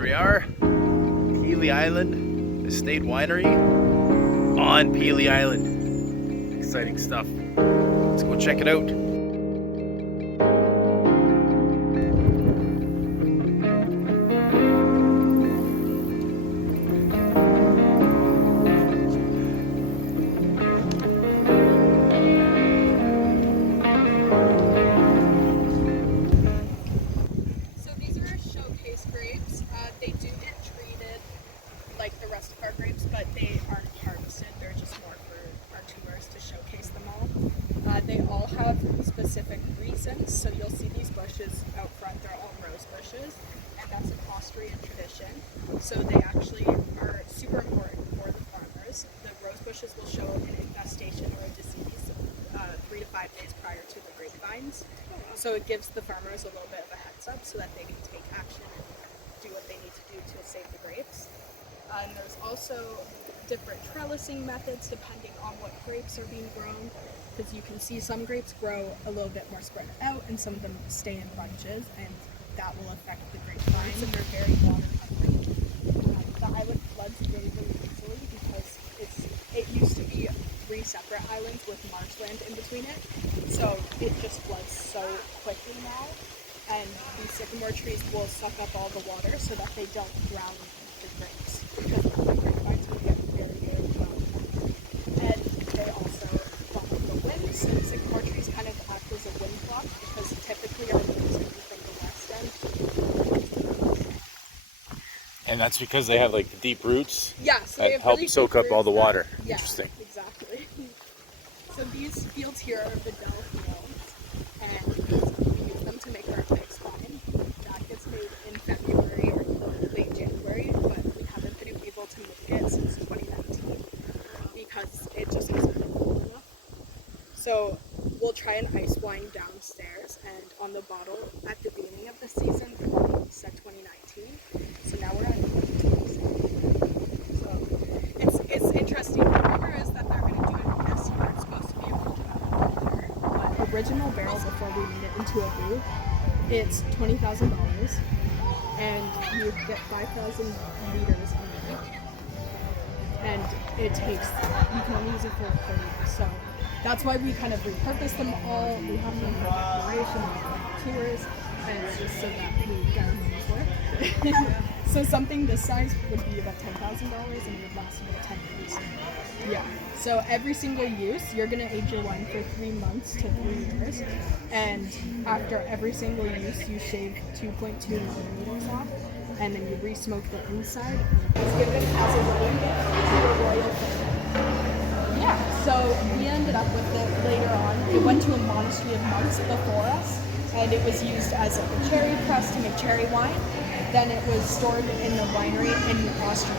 Here we are, Pelee Island Estate Winery on Pelee Island. Exciting stuff. Let's go check it out. Like the rest of our grapes, but they aren't harvested. They're just more for our tours to showcase them all. They all have specific reasons. So you'll see these bushes out front. They're all rose bushes, and that's an Austrian tradition. So they actually are super important for the farmers. The rose bushes will show an infestation or a disease 3 to 5 days prior to the grapevines. So it gives the farmers a little bit of a heads up so that they can take action and do what they need to do to save the grapes. And there's also different trellising methods depending on what grapes are being grown, because you can see some grapes grow a little bit more spread out and some of them stay in bunches, and that will affect the grapevines, and they're very water hungry. The island floods really, really easily because it used to be 3 separate islands with marshland in between it, so it just floods so quickly now, and these sycamore trees will suck up all the water so that they don't drown the grapes, because the grapevines will get very, very dry. And they also block the wind, so the sycamore trees kind of act as a wind block, because typically our winds come from the west end. And that's because they have like the deep roots Yeah, so they that have help really soak deep up all the roots water. Yeah, Interesting. exactly. So these fields here are Vidal fields, and we use them to make our fixed wine. That gets made in February or late January, but we haven't been able to make it since 2019 because it just hasn't been cold enough. So we'll try an ice wine downstairs, and on the bottle at the beginning of the season, the bottle said 2019. So now we're at 2020. So it's interesting. The rumor is that they're going to do it this year. It's supposed to be a cold weather. But original barrel before we made it into a booth, it's $20,000, and you get 5,000 liters in it. And it takes, you can only use it for 30 years. So that's why we kind of repurpose them all. We have them for decoration, for tours, and it's just so that we get our money's worth. So something this size would be about $10,000 and it would last about 10 years. Yeah. So every single use, you're gonna age your wine for 3 months to 3 years, and after every single use, you shave 2.2 millimeters off, and then you re-smoke the inside. It's given as a wedding gift to a royal family. Yeah. So we ended up with it later on. It went to a monastery of monks before us, and it was used as a cherry press to make cherry wine. Then it was stored in the winery in Austria.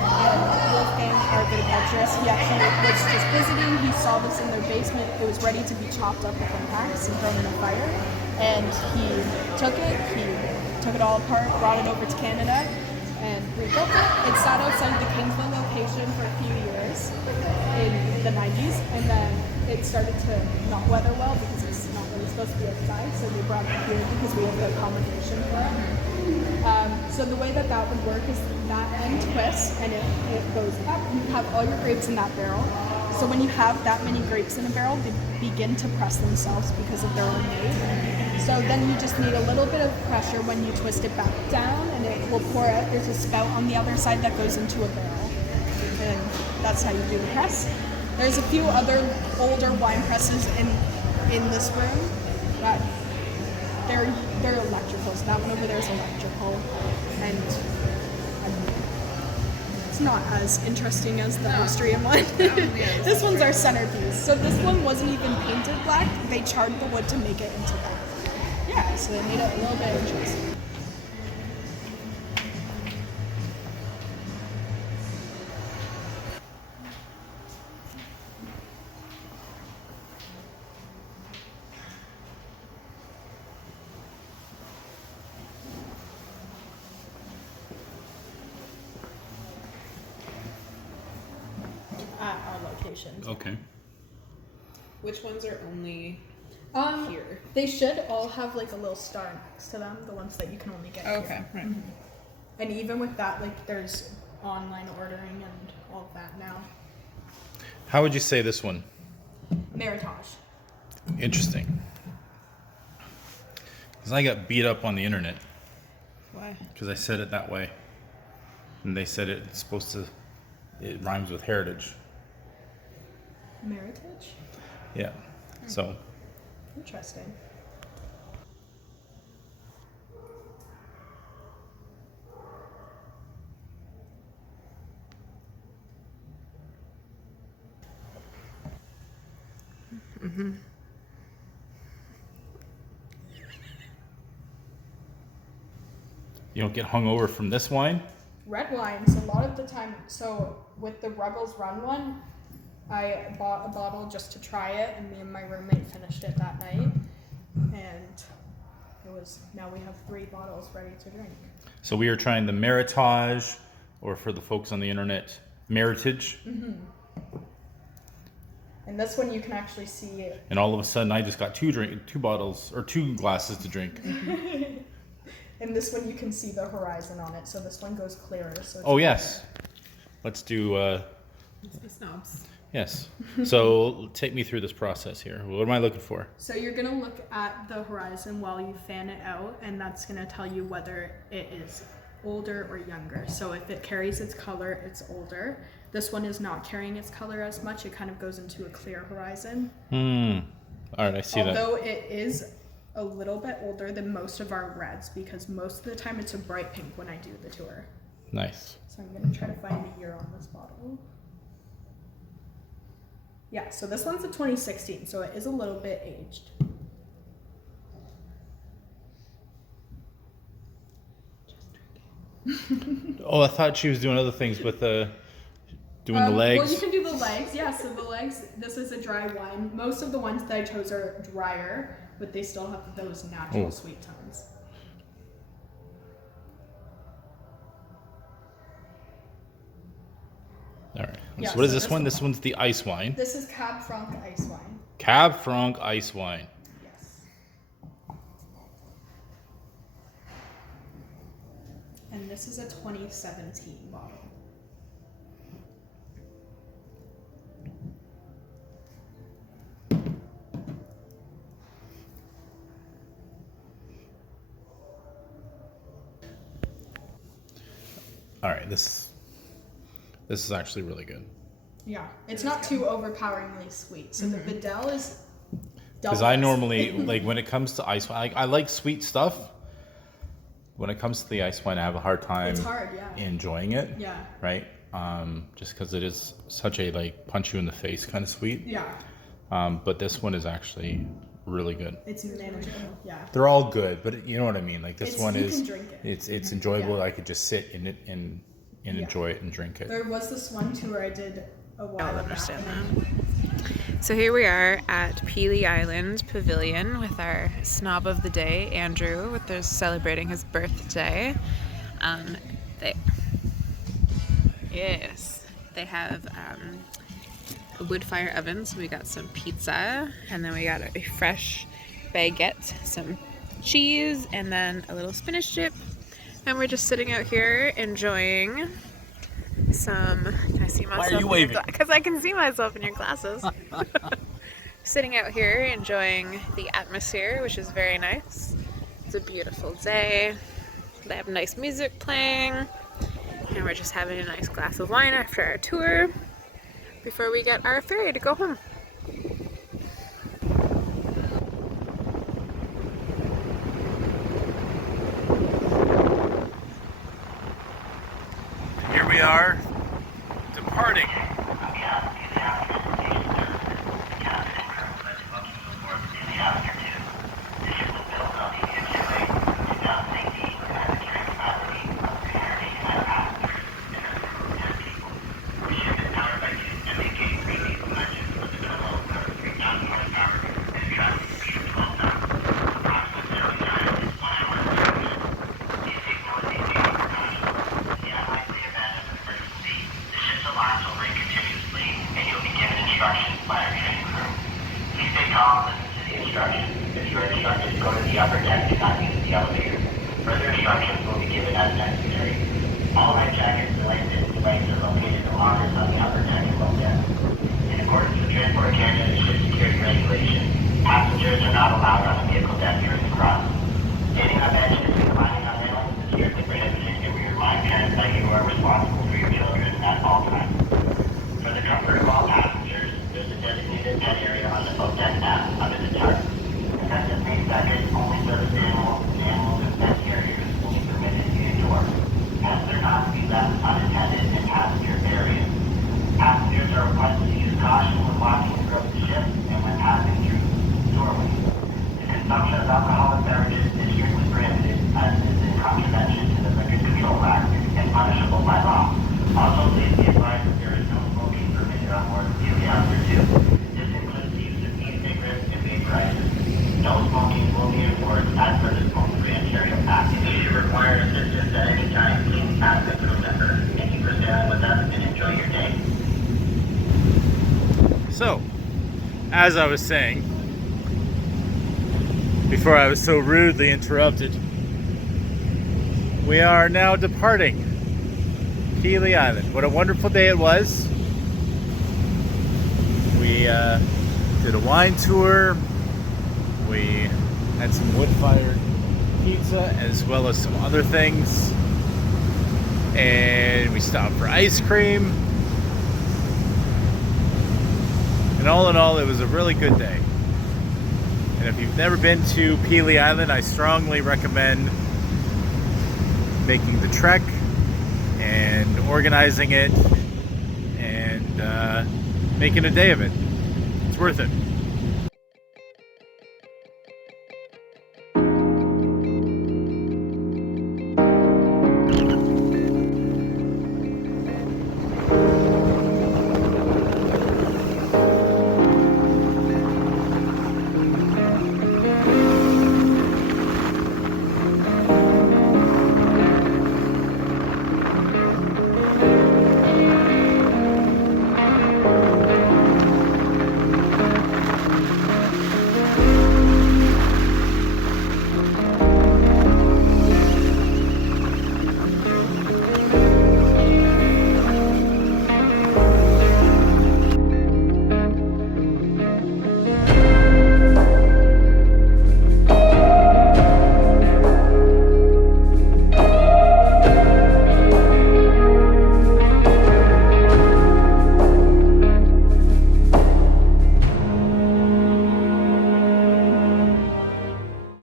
And Wolfgang, our viticulturist, he actually was just visiting. He saw this in their basement. It was ready to be chopped up with an axe and thrown in a fire. And he took it all apart, brought it over to Canada, and rebuilt it. It sat outside the Kingsville location for a few years in the 90s, and then it started to not weather well because it's not really supposed to be outside, so they brought it here because we have the accommodation for it. So the way that would work is that end twists and it goes up. You have all your grapes in that barrel. So when you have that many grapes in a barrel, they begin to press themselves because of their own weight. So then you just need a little bit of pressure when you twist it back down, and it will pour out. There's a spout on the other side that goes into a barrel, and that's how you do the press. There's a few other older wine presses in this room, but they're electrical. So that one over there is electrical, and it's not as interesting as the Austrian one. This one's our centerpiece. So this one wasn't even painted black. They charred the wood to make it into that. Yeah, so they made it a little bit interesting. At our locations. Okay. Which ones are only here? They should all have like a little star next to them, the ones that you can only get Okay, here. right. Mm-hmm. And even with that, like there's online ordering and all of that now. How would you say this one? Meritage. Interesting. Because I got beat up on the internet. Why? Because I said it that way. And they said it's supposed to, it rhymes with heritage. Meritage? Yeah. So. Interesting. Mm-hmm. You don't get hungover from this wine? Red wines, a lot of the time, so with the Rebels Run one, I bought a bottle just to try it, and me and my roommate finished it that night. And it was, now we have 3 bottles ready to drink. So we are trying the Meritage, or for the folks on the internet, Meritage. Mm-hmm. And this one you can actually see it. And all of a sudden I just got 2 bottles, or 2 glasses to drink. And this one you can see the horizon on it, so this one goes clearer. So it's Oh yes. Let's do, It's the snobs. yes. So take me through this process here. What am I looking for? So you're gonna look at the horizon while you fan it out, and that's gonna tell you whether it is older or younger. So if it carries its color, it's older. This one is not carrying its color as much. It kind of goes into a clear horizon. All right, I see that. Although it is a little bit older than most of our reds, because most of the time it's a bright pink when I do the tour. Nice. So I'm gonna try to find the year on this bottle. Yeah, so this one's a 2016, so it is a little bit aged. Oh, I thought she was doing other things with doing the legs. Well, you can do the legs, yeah. So the legs, this is a dry wine. Most of the ones that I chose are drier, but they still have those natural sweet tones. All right. Yeah, So what is so this this one? one- This one's the ice wine. This is Cab Franc ice wine. Cab Franc ice wine. Yes. And this is a 2017 bottle. All right. This is actually really good. Yeah, it's not too overpoweringly sweet. So the Vidal is Because I normally like when it comes to ice wine, I like sweet stuff. When it comes to the ice wine, I have a hard time It's hard, yeah. enjoying it. Yeah. Right. Just because it is such a like punch you in the face kind of sweet. Yeah, But this one is actually really good. it's manageable. Yeah. They're all good, but you know what I mean. Like this It's- one you is can drink it. it's enjoyable. Yeah. I could just sit in it and enjoy it and drink it. There was this one tour I did a while back. understand and So here we are at Pelee Island Pavilion with our snob of the day, Andrew, with their celebrating his birthday. They have a wood fire oven, so we got some pizza, and then we got a fresh baguette, some cheese, and then a little spinach dip. And we're just sitting out here enjoying some. Can I see myself? Why are you waving? Because I can see myself in your glasses. Sitting out here enjoying the atmosphere, which is very nice. It's a beautiful day. They have nice music playing, and we're just having a nice glass of wine after our tour before we get our ferry to go home. Here we are, departing. Listen to the instructions. If you are instructed to go to the upper deck, do not use the elevator. Further instructions will be given as necessary. All life jackets and life fitness bikes are located in lockers on the upper deck and below deck. In accordance with Transport Canada's ship security regulations, passengers are not allowed on the vehicle deck during the cross. Standing on benches and climbing on railings is strictly prohibited, and we remind parents that you are responsible for your children at all times. For the comfort of all passengers, there's a designated pet area on the boat deck aft under the tarp. Effective May 2nd, only service animals and animals in pet carriers will be permitted indoors. Pets are not to be left unattended in passenger areas. Passengers are requested to use caution when walking across the ship and when passing through doorways. The consumption of alcoholic beverages is strictly prohibited as it is in contravention to the Liquor Control Act and punishable by law. Also, please be advised that there is no smoking permitted on board Pelee Island 2. This includes the use of e-cigarettes and vaporizers. No smoking will be enforced as per the Smoke-Free Ontario Act. If you require assistance at any time, please ask a crew member. Thank you for sailing with us and enjoy your day. So, as I was saying, before I was so rudely interrupted, we are now departing Pelee Island. What a wonderful day it was. We did a wine tour. We had some wood-fired pizza as well as some other things. And we stopped for ice cream. And all in all, it was a really good day. And if you've never been to Pelee Island, I strongly recommend making the trek and organizing it and making a day of it. It's worth it.